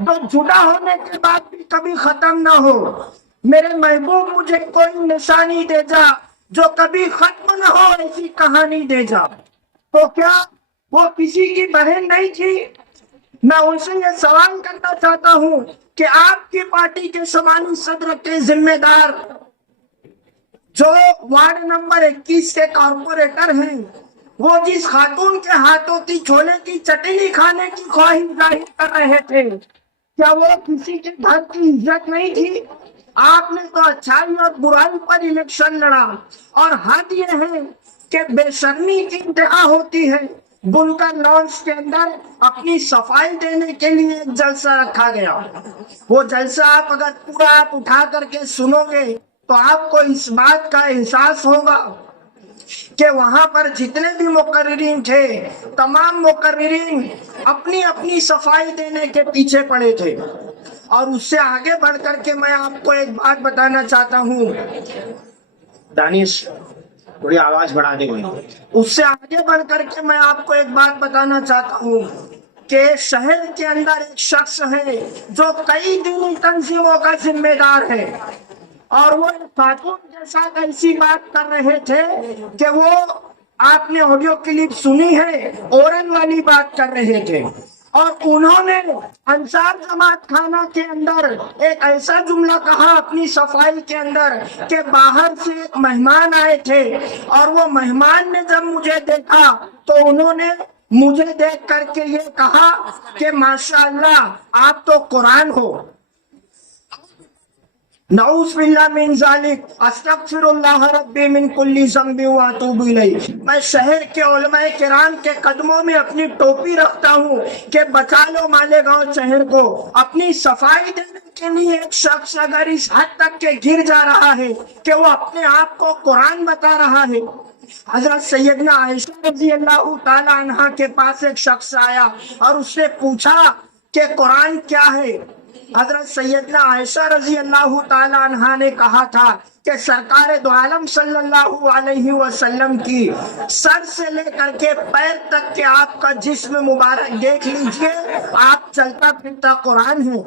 جو جدا ہونے کے بعد بھی کبھی ختم نہ ہو۔ میرے محبوب مجھے کوئی نشانی دے جا جو کبھی ختم نہ ہو، ایسی کہانی دے جا۔ تو کیا وہ کسی کی بہن نہیں تھی؟ میں ان سے یہ سوال کرنا چاہتا ہوں کہ آپ کی پارٹی کے شمالی صدر کے ذمہ دار جو وارڈ نمبر 21 کے کارپوریٹر ہیں، وہ جس خاتون کے ہاتھوں کی چھولے کی چٹنی کھانے کی خواہش ظاہر کر رہے تھے، کیا وہ کسی کے گھر کی عزت نہیں تھی؟ آپ نے تو اچھائی اور برائی پر الیکشن لڑا، اور حد یہ ہے کہ بے شرمی کی انتہا ہوتی ہے۔ بنکر لانچ کے اندر اپنی صفائی دینے کے لیے ایک جلسہ رکھا گیا۔ وہ جلسہ اگر پورا آپ اٹھا کر کے سنو گے تو آپ کو اس بات کا احساس ہوگا کہ وہاں پر جتنے بھی مقررین تھے، تمام مقررین اپنی اپنی صفائی دینے کے پیچھے پڑے تھے۔ اور اس سے آگے بڑھ کر کے میں آپ کو ایک بات بتانا چاہتا ہوں، دانش تھوڑی آواز بڑھا دے گی۔ اس سے آگے بڑھ کر کے میں آپ کو ایک بات بتانا چاہتا ہوں کہ شہر کے اندر ایک شخص ہے جو کئی دینی تنظیموں کا ذمہ دار ہے، اور وہ خاتون کے ساتھ ایسی بات کر رہے تھے کہ وہ، آپ نے آڈیو کلپ سنی ہے، اورن والی بات کر رہے تھے، اور انہوں نے انصار جماعت خانہ کے اندر ایک ایسا جملہ کہا اپنی صفائی کے اندر کہ باہر سے ایک مہمان آئے تھے، اور وہ مہمان نے جب مجھے دیکھا تو انہوں نے مجھے دیکھ کر کے یہ کہا کہ ماشاءاللہ آپ تو قرآن ہو۔ نعوذ باللہ من ذالک، استغفر اللہ ربی من کل ذنب واتوب الیہ۔ میں شہر کے علماء کرام کے قدموں میں اپنی ٹوپی رکھتا ہوں کہ بچا لو مالیگاؤں شہر کو۔ اپنی صفائی دینے کے لیے ایک شخص اگر اس حد تک کے گر جا رہا ہے کہ وہ اپنے آپ کو قرآن بتا رہا ہے۔ حضرت سیدنا عائشہ رضی اللہ تعالی عنہا کے پاس ایک شخص آیا اور اس نے پوچھا کہ قرآن کیا ہے؟ حضرت سیدنا عائشہ رضی اللہ تعالی عنہا نے کہا تھا کہ سرکار دو عالم صلی اللہ علیہ وسلم کی سر سے لے کر کے پیر تک کے آپ کا جسم مبارک دیکھ لیجئے، آپ چلتا پھرتا قرآن ہے۔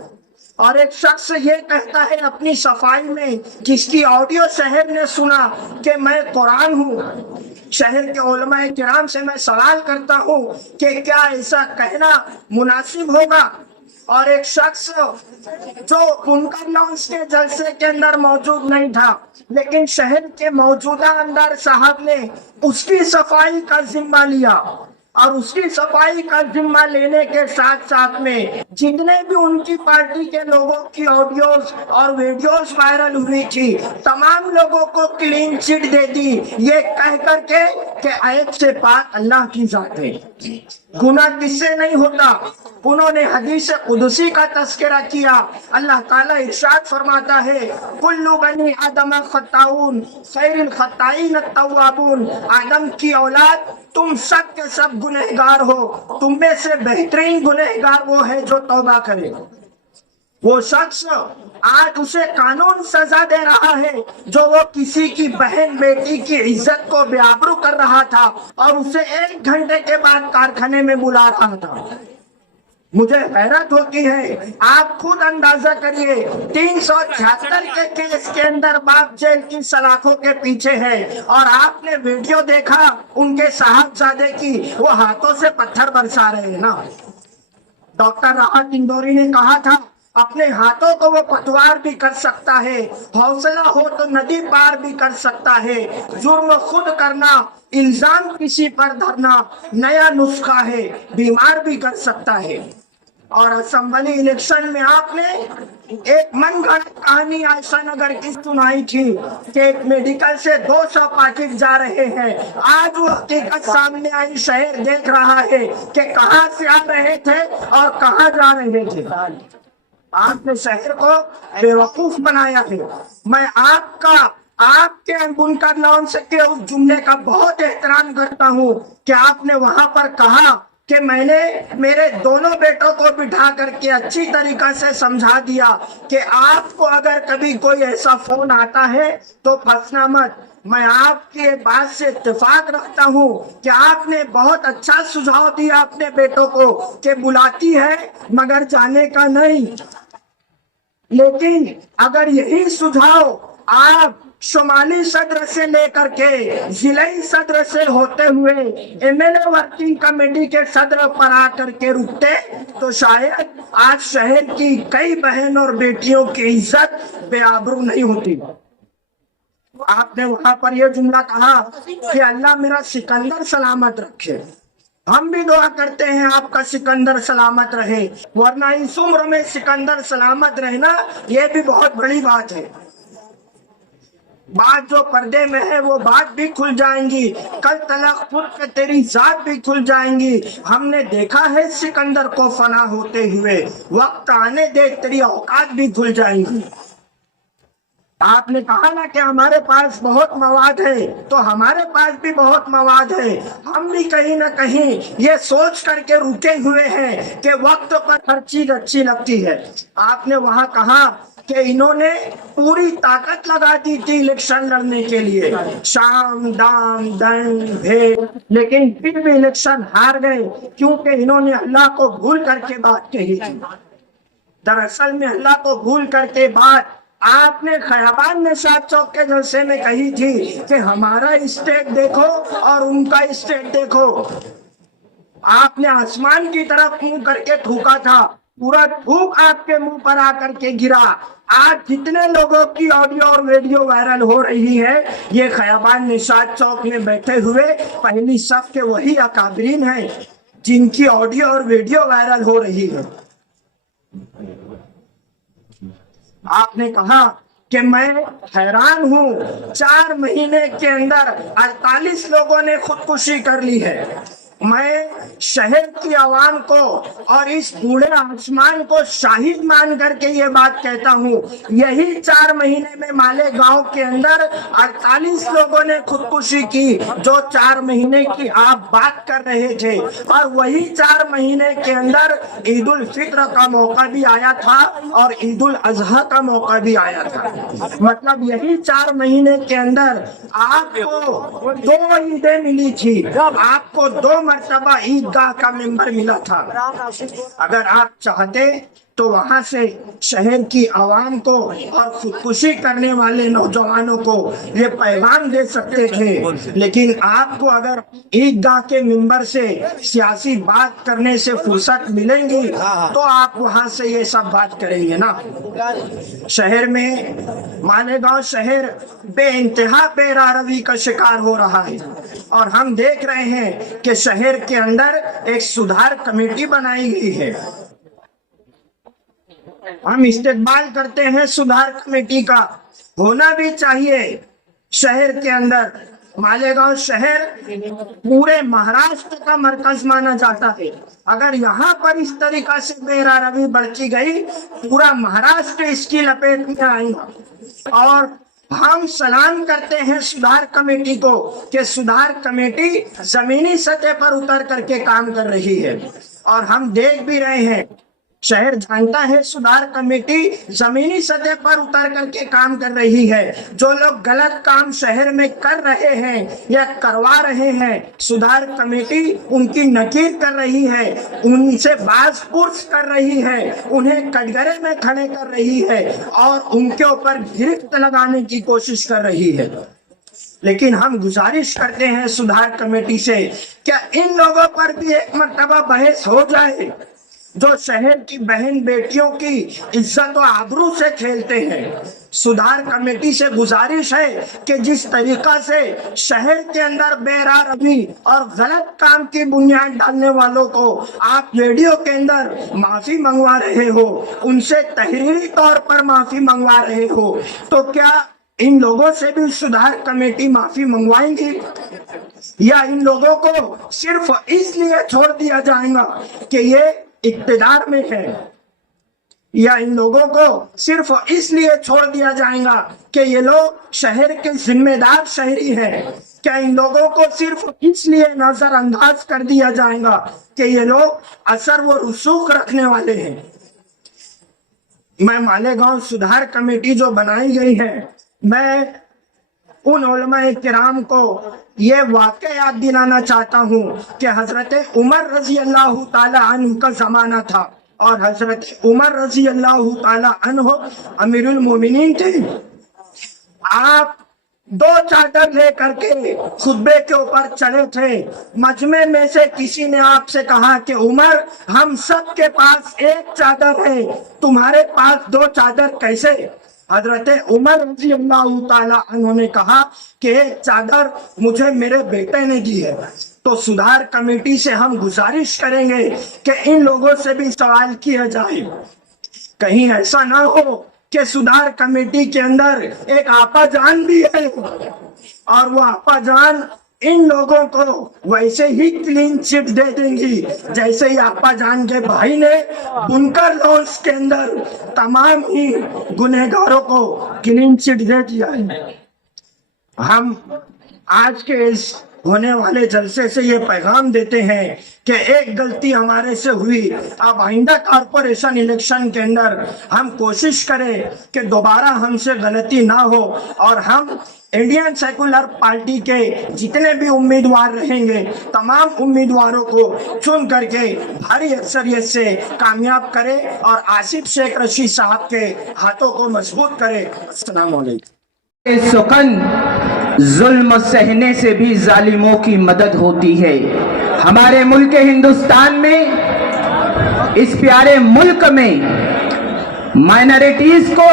اور ایک شخص یہ کہتا ہے اپنی صفائی میں، جس کی آڈیو شہر نے سنا، کہ میں قرآن ہوں۔ شہر کے علماء کرام سے میں سوال کرتا ہوں کہ کیا ایسا کہنا مناسب ہوگا؟ اور ایک شخص جو بنکر لانچ کے جلسے کے اندر موجود نہیں تھا، لیکن شہر کے موجودہ اندر صاحب نے اس کی صفائی کا ذمہ لیا، اور اس کی صفائی کا ذمہ لینے کے ساتھ ساتھ میں جتنے بھی ان کی پارٹی کے لوگوں کی آڈیوز اور ویڈیوز وائرل ہوئی تھی، تمام لوگوں کو کلین چٹ دے دی، یہ کہہ کر کے کہ عیب سے پاک اللہ کی ذات ہے، گناہ کس سے نہیں ہوتا۔ انہوں نے حدیث قدسی کا تذکرہ کیا۔ اللہ تعالیٰ ارشاد فرماتا ہے، کل بنی آدم خطاؤن خیر الخطائین التوابون، آدم کی اولاد تم سب کے سب گنہگار ہو، تم میں سے بہترین گنہگار وہ ہے جو توبہ کرے۔ وہ شخص آج اسے قانون سزا دے رہا ہے جو وہ کسی کی بہن بیٹی کی عزت کو بے آبرو کر رہا تھا اور اسے 1 گھنٹے کے بعد کارخانے میں بلا رہا تھا۔ مجھے حیرت ہوتی ہے، آپ خود اندازہ کریے، 376 کے کیس کے اندر باپ جیل کی سلاخوں کے پیچھے ہے، اور آپ نے ویڈیو دیکھا ان کے صاحبزادے کی، وہ ہاتھوں سے پتھر برسا رہے ہیں نا۔ ڈاکٹر راحت اندوری نے کہا تھا اپنے ہاتھوں کو وہ پتوار بھی کر سکتا ہے، حوصلہ ہو تو ندی پار بھی کر سکتا ہے، جرم خود کرنا، الزام کسی پر دھرنا نیا نسخہ ہے، بیمار بھی کر سکتا ہے۔ اور اسمبلی الیکشن میں آپ نے ایک من گھڑت کہانی عائشہ نگر کی سنائی تھی کہ ایک میڈیکل سے 200 پاکٹ جا رہے ہیں۔ آج وہ حقیقت سامنے آئی، شہر دیکھ رہا ہے کہ کہاں سے آ رہے تھے اور کہاں جا رہے تھے۔ آپ نے شہر کو بے وقوف بنایا ہے۔ میں آپ کے بنکر لانچ کے اس جملے کا بہت احترام کرتا ہوں کہ آپ نے وہاں پر کہا کہ میں نے میرے دونوں بیٹوں کو بٹھا کر کے اچھی طریقہ سے سمجھا دیا کہ آپ کو اگر کبھی کوئی ایسا فون آتا ہے تو پھنسنا مت، میں آپ کی بات سے اتفاق رکھتا ہوں کہ آپ نے بہت اچھا سجھاؤ دیا اپنے بیٹوں کو کہ بلاتی ہے مگر جانے کا نہیں، لیکن اگر یہی سجھاؤ آپ شمالی صدر سے لے کر کے ضلعی صدر سے ہوتے ہوئے M L A working committee کے صدر پر آ کر کے رکتے تو شاید آج شہر کی کئی بہن اور بیٹیوں کی عزت بے آبرو نہیں ہوتی۔ آپ نے وہاں پر یہ جملہ کہا کہ اللہ میرا سکندر سلامت رکھے، ہم بھی دعا کرتے ہیں آپ کا سکندر سلامت رہے، ورنہ اس عمر میں سکندر سلامت رہنا یہ بھی بہت بڑی بات ہے۔ بات جو پردے میں ہے وہ بات بھی کھل جائیں گی، کل تلق خود کے تیری ذات بھی کھل جائیں گی۔ ہم نے دیکھا ہے سکندر کو فنا ہوتے ہوئے، وقت آنے دے تیری اوقات بھی کھل جائیں گی۔ آپ نے کہا نا کہ ہمارے پاس بہت مواد ہے، تو ہمارے پاس بھی بہت مواد ہے، ہم بھی کہیں نہ کہیں یہ سوچ کر کے رکے ہوئے ہیں کہ وقت پر ہر چیز اچھی لگتی ہے۔ آپ نے وہاں کہا کہ انہوں نے پوری طاقت لگا دی تھی الیکشن لڑنے کے لیے، شام دام دن بھیڑ، لیکن پھر بھی الیکشن ہار گئے کیونکہ انہوں نے اللہ کو بھول کر کے بات کہی تھی۔ دراصل میں اللہ کو بھول کر کے بات آپ نے خیابان نشاط چوک کے جلسے میں کہی تھی کہ ہمارا اسٹیٹ دیکھو اور ان کا اسٹیٹ دیکھو۔ آپ نے آسمان کی طرف منہ کر کے تھوکا تھا، پورا تھوک آپ کے منہ پر آ کر کے گرا۔ آج جتنے لوگوں کی آڈیو اور ویڈیو وائرل ہو رہی ہے یہ خیابان نشاط چوک میں بیٹھے ہوئے پہلی صف کے وہی اکابرین ہیں جن کی آڈیو اور ویڈیو وائرل ہو رہی ہے۔ آپ نے کہا کہ میں حیران ہوں 4 مہینے کے اندر 48 لوگوں نے خودکشی کر لی ہے۔ میں شہر کی عوام کو اور اس بوڑھے آسمان کو شاہد مان کر کے یہ بات کہتا ہوں، یہی 4 مہینے میں مالیگاؤں کے اندر 48 لوگوں نے خودکشی کی جو 4 مہینے کی آپ بات کر رہے تھے، اور وہی 4 مہینے کے اندر عید الفطر کا موقع بھی آیا تھا اور عید الاضحیٰ کا موقع بھی آیا تھا۔ مطلب یہی 4 مہینے کے اندر آپ کو 2 عیدیں ملی تھی، آپ کو 2 مرتبہ عیدگاہ کا ممبر ملا تھا۔ اگر آپ چاہتے تو وہاں سے شہر کی عوام کو اور خودکشی کرنے والے نوجوانوں کو یہ پیغام دے سکتے تھے، لیکن آپ کو اگر عیدگاہ کے ممبر سے سیاسی بات کرنے سے فرصت ملیں گی تو آپ وہاں سے یہ سب بات کریں گے نا۔ شہر میں مالیگاؤں شہر بے انتہا بے راروی کا شکار ہو رہا ہے، اور ہم دیکھ رہے ہیں کہ شہر کے اندر ایک سدھار کمیٹی بنائی گئی ہے۔ ہم استقبال کرتے ہیں سدھار کمیٹی کا، ہونا بھی چاہیے۔ شہر کے اندر مالیگاؤں شہر پورے مہاراشٹر کا مرکز مانا جاتا ہے، اگر یہاں پر اس طریقہ سے بے راروی بڑھتی گئی پورا مہاراشٹر اس کی لپیٹ میں آئے گا۔ اور ہم سلام کرتے ہیں سدھار کمیٹی کو کہ سدھار کمیٹی زمینی سطح پر اتر کر کے کام کر رہی ہے، اور ہم دیکھ بھی رہے ہیں، شہر جانتا ہے سدھار کمیٹی زمینی سطح پر اتر کر کے کام کر رہی ہے۔ جو لوگ غلط کام شہر میں کر رہے ہیں یا کروا رہے ہیں سدھار کمیٹی ان کی نکیر کر رہی ہے، ان سے باز پرس کر رہی ہے، انہیں کٹگرے میں کھڑے کر رہی ہے اور ان کے اوپر گرفت لگانے کی کوشش کر رہی ہے۔ لیکن ہم گزارش کرتے ہیں سدھار کمیٹی سے کیا ان لوگوں پر بھی ایک مرتبہ بحث ہو جائے جو شہر کی بہن بیٹیوں کی عزت و آبرو سے کھیلتے ہیں۔ سدھار کمیٹی سے گزارش ہے کہ جس طریقہ سے شہر کے اندر بے راروی اور غلط کام کی بنیاد ڈالنے والوں کو آپ ویڈیو کے اندر معافی منگوا رہے ہو، ان سے تحریری طور پر معافی منگوا رہے ہو، تو کیا ان لوگوں سے بھی سدھار کمیٹی معافی منگوائیں گی، یا ان لوگوں کو صرف اس لیے چھوڑ دیا جائے گا کہ یہ اقتدار میں ہے، یا ان لوگوں کو صرف اس لیے چھوڑ دیا جائے گا کہ یہ لوگ شہر کے ذمہ دار شہری ہیں؟ کیا ان لوگوں کو صرف اس لیے نظر انداز کر دیا جائے گا کہ یہ لوگ اثر و رسوخ رکھنے والے ہیں؟ میں مالیگاؤں سدھار کمیٹی جو بنائی گئی ہے، میں उन उलमाए किराम को ये वाक़या याद दिलाना चाहता हूँ कि हजरत उमर रजी अल्लाह ताला अन्हु का जमाना था और हजरत उमर रजी अल्लाह ताला अन्हु अमीरुल मोमिनीन थे। आप 2 चादर लेकर के खुतबे के ऊपर चढ़े थे। मजमे में से किसी ने आपसे कहा कि उमर, हम सब के पास 1 चादर है, तुम्हारे पास 2 चादर कैसे? हजरत उमर रजी अल्लाह ताला अन्हु ने कहा कि 1 चादर मुझे मेरे बेटे ने दी है। तो सुधार कमेटी से हम गुजारिश करेंगे कि इन लोगों से भी सवाल किया जाए, कहीं ऐसा ना हो कि सुधार कमेटी के अंदर एक आपा जान भी है और वो आपा जान इन लोगों को वैसे ही क्लीन चिट दे देंगी जैसे ही आपा जान के भाई ने बुनकर लॉन्स के अंदर तमाम ही गुनहगारों को क्लीन चिट दे दिया है। हम आज के इस होने वाले जलसे से ये पैगाम देते हैं कि एक गलती हमारे से हुई, अब आइंदा कॉर्पोरेशन इलेक्शन के अंदर हम कोशिश करें कि दोबारा हमसे गलती ना हो और हम इंडियन सेकुलर पार्टी के जितने भी उम्मीदवार रहेंगे तमाम उम्मीदवारों को चुन करके भारी अक्सरियत से कामयाब करें और आसिफ शेख रशीद साहब के हाथों को मजबूत करें। अस्सलाम वालेकुम। सुकन जुल्म सहने से भी जालिमों की मदद होती है। हमारे मुल्क हिंदुस्तान में, इस प्यारे मुल्क में माइनॉरिटीज को,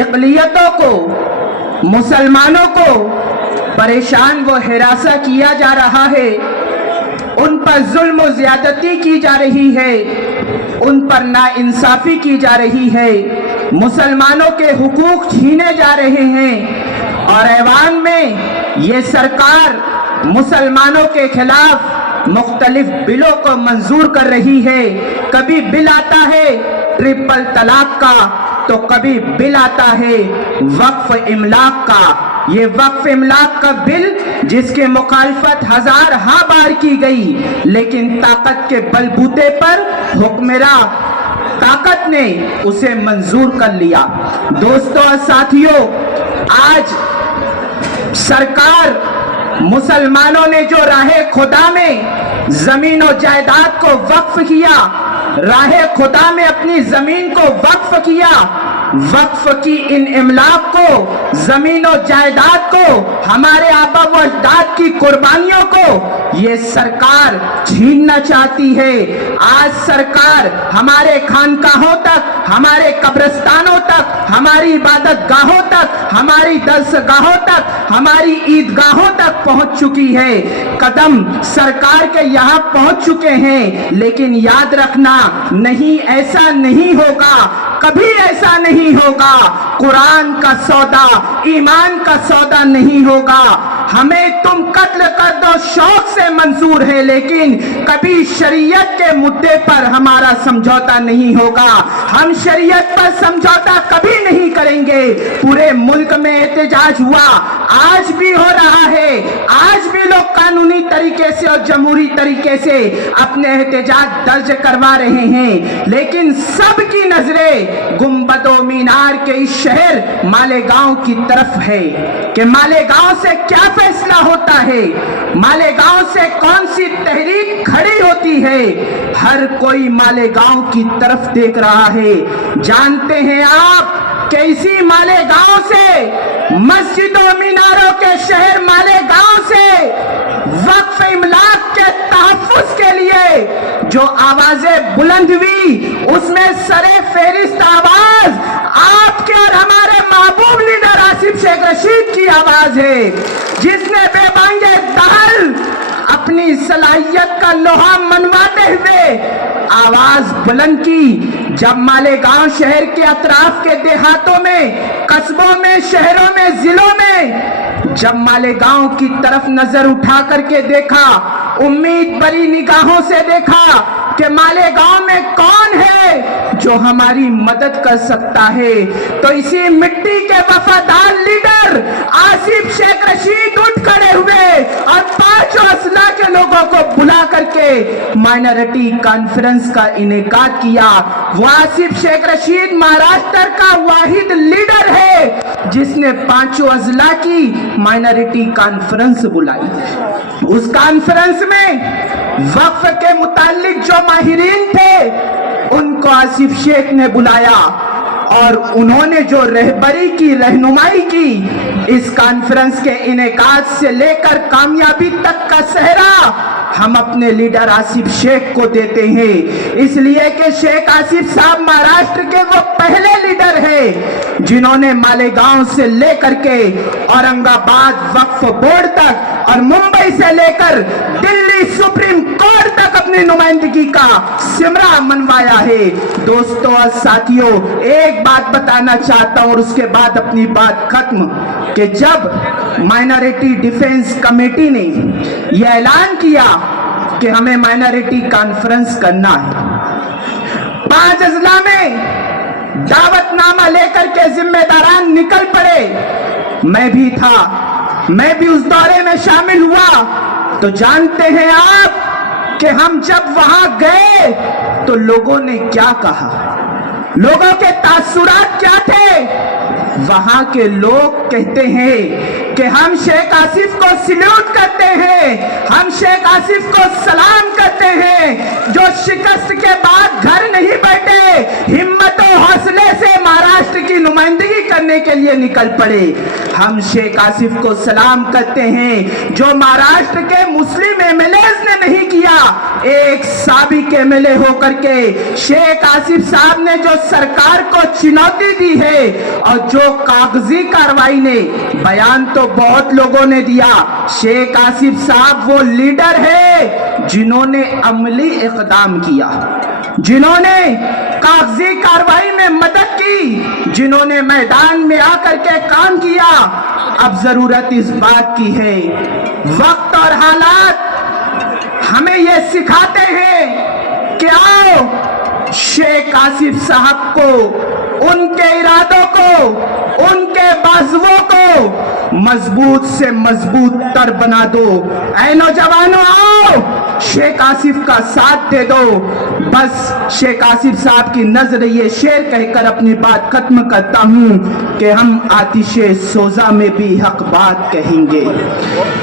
इक़लियतों को, मुसलमानों को परेशान व हिरासा किया जा रहा है, उन पर जुल्म व ज्यादती की जा रही है, उन पर नाइंसाफी की जा रही है, मुसलमानों के हुकूक छीने जा रहे हैं और ऐवान में ये सरकार मुसलमानों के खिलाफ मुख्तलिफ बिलों को मंजूर कर रही है। कभी बिल आता है ट्रिपल तलाक का तो कभी बिल आता है वक्फ इमलाक का। ये वक्फ इमलाक का बिल जिसके मुखालफत 1000 बार की गई, लेकिन ताकत के बलबूते पर हुक्मरां ताकत ने उसे मंजूर कर लिया। दोस्तों और साथियों, आज सरकार मुसलमानों ने जो राहे खुदा में जमीन और जायदाद को वक्फ किया, राहे खुदा में अपनी जमीन को वक्फ किया, वक्फ की इन इमलाक को, जमीन और जायदाद को, हमारे आबा व अजदाद की कुर्बानियों को ये सरकार छीनना चाहती है। आज सरकार हमारे खानकाहों तक, हमारे कब्रिस्तानों तक, हमारी इबादत गाहों तक, हमारी दरसगाहों तक, हमारी ईदगाहों तक पहुंच चुकी है। कदम सरकार के यहाँ पहुंच चुके हैं, लेकिन याद रखना, नहीं ऐसा नहीं होगा, कभी ऐसा नहीं होगा। कुरान का सौदा, ईमान का सौदा नहीं होगा। हमें तुम कत्ल कर दो शौक से मंजूर है, लेकिन कभी शरीयत के मुद्दे पर हमारा समझौता नहीं होगा। हम शरीयत पर समझौता कभी नहीं करेंगे। पूरे मुल्क में एहतजाज हुआ, आज भी हो रहा है, आज भी लोग कानूनी तरीके से और जमहूरी तरीके से अपने एहतजाज दर्ज करवा रहे हैं, लेकिन सबकी नजरें गुंबदो मीनार के इस शहर मालेगांव की तरफ है कि मालेगांव से क्या फैसला होता है, मालेगांव से कौन सी तहरीक खड़ी होती है। हर कोई मालेगांव की तरफ देख रहा है। जानते हैं आप कि इसी मालेगांव से, मस्जिदों मीनारों के शहर मालेगांव से वक्फ इमलाक के तहफ्फुज के लिए जो आवाजें बुलंद हुई, उसमें सरे फेरिस्त आवाज आपके और हमारे महबूब लीडर आसिफ शेख रशीद की आवाज है, जिसने बेबांगे दहल अपनी सलाहियत का लोहा मनवाते हुए आवाज बुलंद की। जब मालेगांव शहर के अतराफ के देहातों में, कस्बों में, शहरों में, जिलों में जब मालेगांव की तरफ नजर उठा करके देखा, उम्मीद भरी निगाहों से देखा कि मालेगांव में कौन है जो हमारी मदद कर सकता है, तो इसी मिट्टी माइनॉरिटी के वफादार लीडर आसिफ शेख रशीद उठ खड़े हुए और 5 अजला के लोगों को बुला करके माइनॉरिटी कॉन्फ्रेंस का इनेकाद किया। वो आसिफ शेख रशीद महाराष्ट्र का वाहिद लीडर है जिसने 5 अजला की माइनॉरिटी कॉन्फ्रेंस बुलाई। उस कॉन्फ्रेंस में वक्फ के मुतालिक जो माहिरीन थे उनको आसिफ शेख ने बुलाया और उन्होंने जो रहबरी की, रहनुमाई की, इस कॉन्फ्रेंस के इनेकाद से लेकर कामयाबी तक का सेहरा हम अपने लीडर आसिफ शेख को देते हैं, इसलिए कि शेख आसिफ साहब महाराष्ट्र के वो पहले लीडर हैं जिन्होंने मालेगांव से लेकर के औरंगाबाद वक्फ बोर्ड तक और मुंबई से लेकर दिल्ली सुप्रीम कोर्ट तक अपनी नुमाइंदगी का सिमरा मनवाया है। दोस्तों और साथियों, एक बात बताना चाहता हूं और उसके बाद अपनी बात खत्म, कि जब माइनॉरिटी डिफेंस कमेटी ने यह ऐलान किया कि हमें माइनॉरिटी कॉन्फ्रेंस करना है, 5 अजला में दावतनामा लेकर के जिम्मेदारान निकल पड़े। मैं भी था, मैं भी उस दौरे में शामिल हुआ। तो जानते हैं आप कि हम जब वहां गए तो लोगों ने क्या कहा, लोगों के तासुरात क्या थे। वहां के लोग कहते हैं कि हम शेख आसिफ को सल्यूट करते हैं, हम शेख आसिफ को सलाम करते हैं, जो शिकस्त के बाद घर नहीं बैठे, हिम्मत और हौसले से महाराष्ट्र की नुमाइंदगी करने के लिए निकल पड़े। हम शेख आसिफ को सलाम करते हैं जो महाराष्ट्र के मुस्लिम एमएलएज ने नहीं किया। एक साबिक एमएलए होकर के शेख आसिफ साहब ने जो सरकार को चुनौती दी है और जो कागजी कार्रवाई ने, बयान तो बहुत लोगों ने दिया, शेख आसिफ साहब वो लीडर है जिन्होंने अमली इक़दाम किया, जिन्होंने कागजी कार्रवाई में मदद की, जिन्होंने मैदान में आकर के काम किया। अब जरूरत इस बात की है, वक्त और हालात हमें ये सिखाते हैं कि आओ शेख आसिफ साहब को, उनके इरादों को, उनके बाजुओं को मजबूत से मजबूत तर बना दो। ऐ नौजवानों, आओ शेख आसिफ का साथ दे दो। बस शेख आसिफ साहब की नजर ये शेर कहकर अपनी बात खत्म करता हूं कि हम आतिशे सोजा में भी हक बात कहेंगे।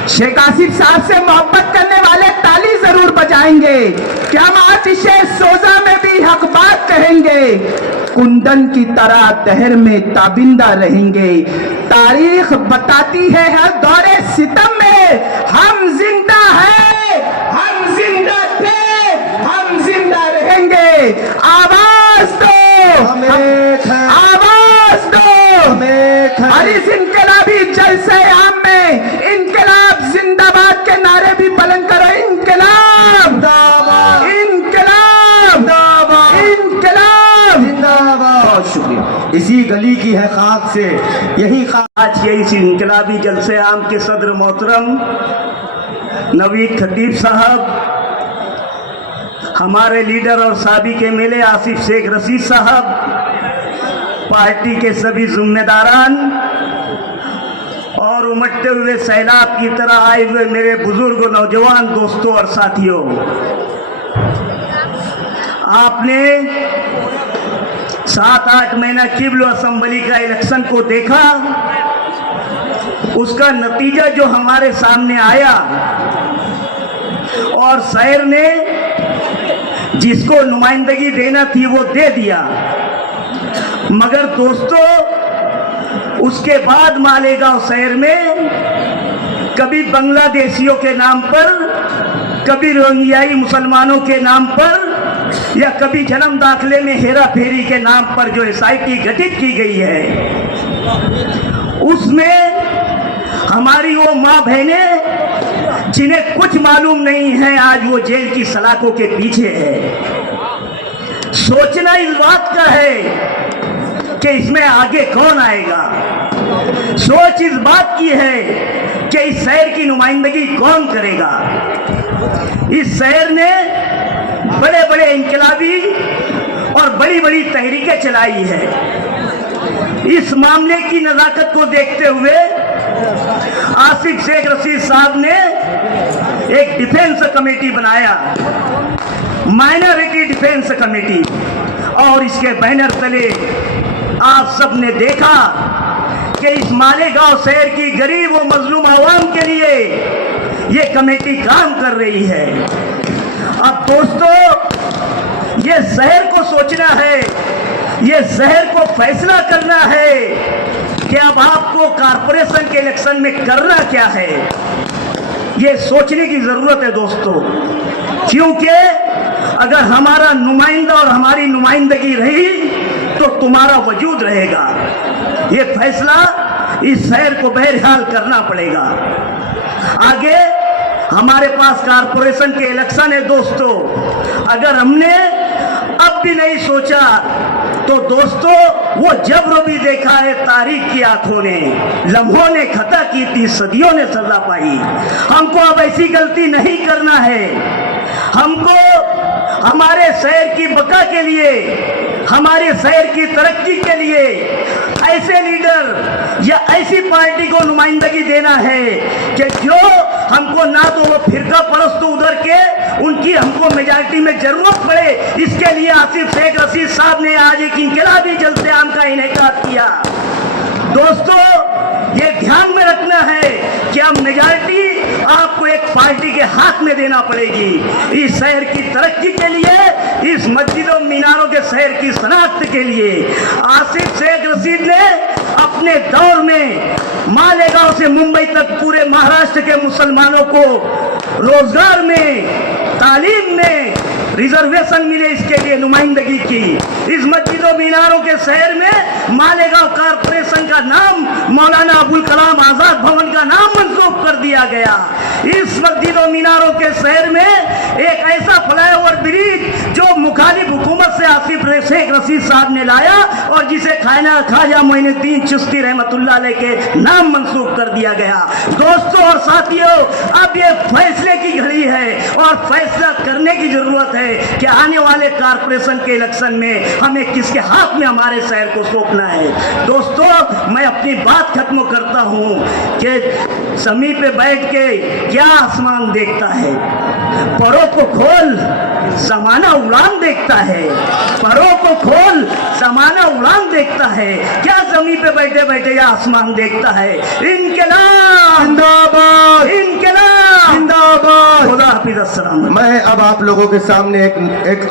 शेख आसिफ साहब से मोहब्बत करने वाले ताली जरूर बजाएंगे कि हम आतिशे सोजा में भी हक बात कहेंगे। कुंदन की तरह दहर में ताबिंदा रहेंगे। तारीख बताती है हर दौरे सितम में हम जिंदा हैं, हम जिंदा थे, हम जिंदा रहेंगे। आवाज दो, आवाज दो। और इस इनकलाबी जलसे आम में इनकलाब जिंदाबाद के नारे भी बुलंद करो। इनकलाब, इनकलाब, इनकलाब, बहुत शुक्रिया। इसी गली की है खाक से यही खाक। आज के इस इनकलाबी जलसे आम के सदर मोहतरम नवीद खतीब साहब, हमारे लीडर और साबिक एमएलए आसिफ शेख रशीद साहब, पार्टी के सभी जिम्मेदारान और उमड़ते हुए सैलाब की तरह आए हुए मेरे बुजुर्ग नौजवान दोस्तों और साथियों, आपने 7-8 महीना किबल असेंबली का इलेक्शन को देखा। उसका नतीजा जो हमारे सामने आया और शहर ने जिसको नुमाइंदगी देना थी वो दे दिया, मगर दोस्तों उसके बाद मालेगांव शहर में कभी बांग्लादेशियों के नाम पर, कभी रोहिंग्याई मुसलमानों के नाम पर, या कभी जन्म दाखिले में हेरा फेरी के नाम पर जो एसआईटी गठित की गई है, उसमें हमारी वो माँ बहनें जिन्हें कुछ मालूम नहीं है, आज वो जेल की सलाखों के पीछे है। सोचना इस बात का है कि इसमें आगे कौन आएगा। सोच इस बात की है कि इस शहर की नुमाइंदगी कौन करेगा। इस शहर ने बड़े बड़े इनकलाबी और बड़ी बड़ी तहरीकें चलाई है। इस मामले की नजाकत को देखते हुए आसिफ शेख रशीद साहब ने एक डिफेंस कमेटी बनाया, माइनॉरिटी डिफेंस कमेटी, और इसके बैनर तले आप सब ने देखा कि इस मालेगांव शहर की गरीब और मजलूम आवाम के लिए ये कमेटी काम कर रही है। अब दोस्तों, ये शहर को सोचना है, ये शहर को फैसला करना है कि अब आपको कारपोरेशन के इलेक्शन में करना क्या है। ये सोचने की जरूरत है दोस्तों, क्योंकि अगर हमारा नुमाइंदा और हमारी नुमाइंदगी रही तो तुम्हारा वजूद रहेगा। ये फैसला इस शहर को बहरहाल करना पड़ेगा। आगे हमारे पास कारपोरेशन के इलेक्शन है दोस्तों। अगर हमने अब भी नहीं सोचा तो दोस्तों, वो जब्र भी देखा है तारीख की आंखों ने, लम्हों ने खता की थी, सदियों ने सजा पाई। हमको अब ऐसी गलती नहीं करना है। हमको हमारे शहर की बका के लिए, हमारे शहर की तरक्की के लिए ऐसे लीडर या ऐसी पार्टी को नुमाइंदगी देना है कि जो हमको ना तो वो फिरका परस्त उधर के उनकी हमको मेजॉरिटी में जरूरत पड़े। इसके लिए आसिफ शेख रशीद साहब ने आज एक इंकलाबी जलसे-आम का इनेकाद किया। दोस्तों, ये ध्यान में रखना है कि अब मेजॉरिटी आपको एक पार्टी के हाथ में देना पड़ेगी। इस शहर की तरक्की के लिए, इस मस्जिदों मीनारों के शहर की शनाख्त के लिए आसिफ शेख रशीद ने अपने दौर में मालेगांव से मुंबई तक पूरे महाराष्ट्र के मुसलमानों को रोजगार में, तालीम में रिजर्वेशन मिले, इसके लिए नुमाइंदगी की। इस मस्जिदों मीनारों के शहर में मालेगांव कारपोरेशन का नाम मौलाना अबुल कलाम आजाद भवन का नाम मंसूब कर दिया गया। इस मस्जिदों मीनारों के शहर में एक ऐसा फ्लाईओवर ब्रिज जो मुखालिफ हुकूमत से आसिफ शेख रशीद साहब ने लाया और जिसे ख्वाजा मोइनुद्दीन चिश्ती रहमतुल्लाह अलैह के नाम मंसूब कर दिया गया। दोस्तों और साथियों, अब ये फैसले की घड़ी है और फैसला करने की जरूरत है कि आने वाले कारपोरेशन के इलेक्शन में हमें किसके हाथ में हमारे शहर को सौंपना है। दोस्तों, मैं अपनी बात खत्म करता हूं कि जमीन पे बैठ के क्या आसमान देखता है, परों को खोल जमाना उड़ान देखता है, परों को खोल जमाना उड़ान देखता है, क्या जमीन पे बैठे बैठे या आसमान देखता है। इनकलाब जिंदाबाद, इनकलाब जिंदाबाद। खुदा हाफिज, अस्सलाम। मैं अब आप लोगों के सामने एक